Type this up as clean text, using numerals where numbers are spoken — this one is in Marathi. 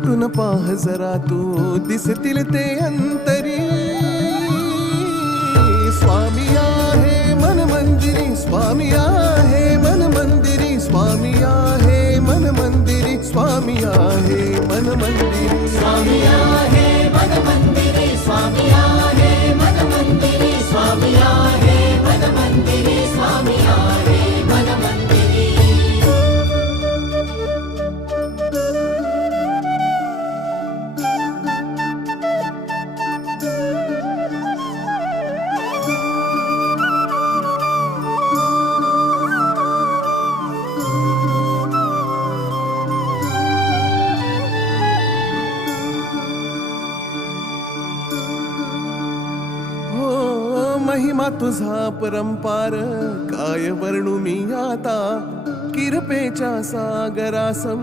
भेटून पाह जरा तू दिसतील ते अंतरी. स्वामी आहे मन मंदिरी, स्वामी आहे मन मंदिरी, स्वामी आहे मन मंदिरी, स्वामी आहे मन मंदिरी. स्वामी आहे मन मंदिरी, स्वामी आहे मन मंदिरी, स्वामी आहे मन मंदिरी, स्वामी आहे मन मंदिरी. महिमा तुझा परंपार काय वर्णू मी आता. किरपेच्या सागरासम